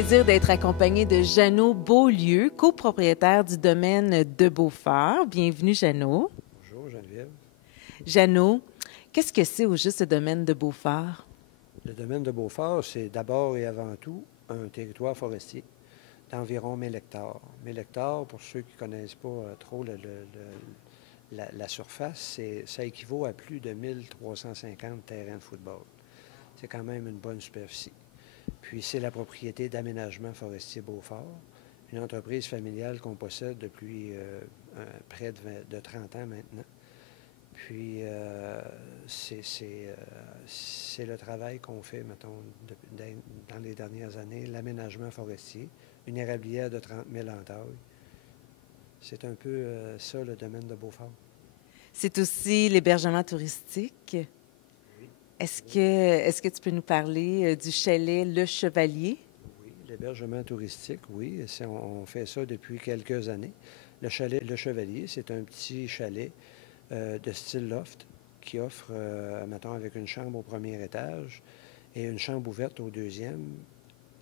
plaisir d'être accompagné de Jeannot Beaulieu, copropriétaire du domaine de Beaufort. Bienvenue, Jeannot. Bonjour, Geneviève. Jeannot, qu'est-ce que c'est au juste le domaine de Beaufort? Le domaine de Beaufort, c'est d'abord et avant tout un territoire forestier d'environ 1000 hectares. 1000 hectares, pour ceux qui ne connaissent pas trop la surface, ça équivaut à plus de 1350 terrains de football. C'est quand même une bonne superficie. Puis c'est la propriété d'Aménagement forestier Beaufort, une entreprise familiale qu'on possède depuis près de 30 ans maintenant. Puis c'est le travail qu'on fait, mettons, dans les dernières années, l'aménagement forestier, une érablière de 30 000 en taille. C'est un peu ça, le domaine de Beaufort. C'est aussi l'hébergement touristique. Oui. Est-ce que tu peux nous parler du chalet Le Chevalier? Oui, l'hébergement touristique, oui. On fait ça depuis quelques années. Le chalet Le Chevalier, c'est un petit chalet de style loft qui offre, mettons, avec une chambre au premier étage et une chambre ouverte au deuxième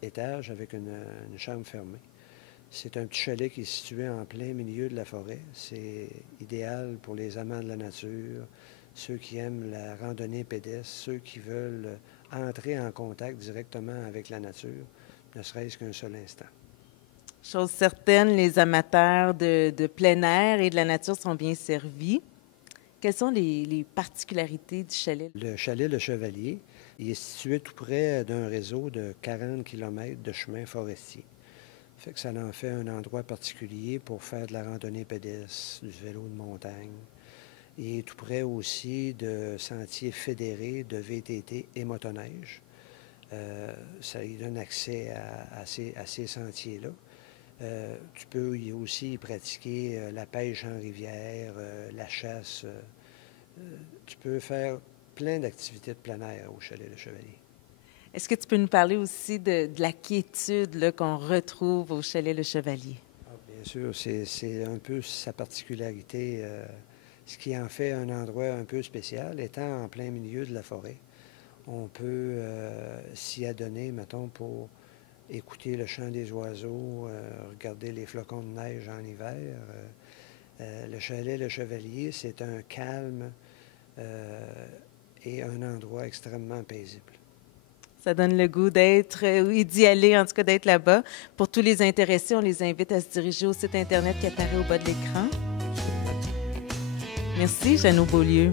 étage avec une chambre fermée. C'est un petit chalet qui est situé en plein milieu de la forêt. C'est idéal pour les amants de la nature, ceux qui aiment la randonnée pédestre, ceux qui veulent entrer en contact directement avec la nature, ne serait-ce qu'un seul instant. Chose certaine, les amateurs de plein air et de la nature sont bien servis. Quelles sont les particularités du chalet? Le chalet Le Chevalier, il est situé tout près d'un réseau de 40 km de chemins forestiers. Fait que ça en fait un endroit particulier pour faire de la randonnée pédestre, du vélo de montagne. Il est tout près aussi de sentiers fédérés de VTT et motoneige. Ça lui donne accès à ces sentiers-là. Tu peux aussi y pratiquer la pêche en rivière, la chasse. Tu peux faire plein d'activités de plein air au chalet Le Chevalier. Est-ce que tu peux nous parler aussi de la quiétude là, qu'on retrouve au chalet Le Chevalier? Ah, bien sûr, c'est un peu sa particularité, ce qui en fait un endroit un peu spécial. Étant en plein milieu de la forêt, on peut s'y adonner, mettons, pour écouter le chant des oiseaux, regarder les flocons de neige en hiver. Le chalet Le Chevalier, c'est un calme et un endroit extrêmement paisible. Ça donne le goût d'être, oui, d'y aller, en tout cas d'être là-bas. Pour tous les intéressés, on les invite à se diriger au site Internet qui apparaît au bas de l'écran. Merci, Jeannot Beaulieu.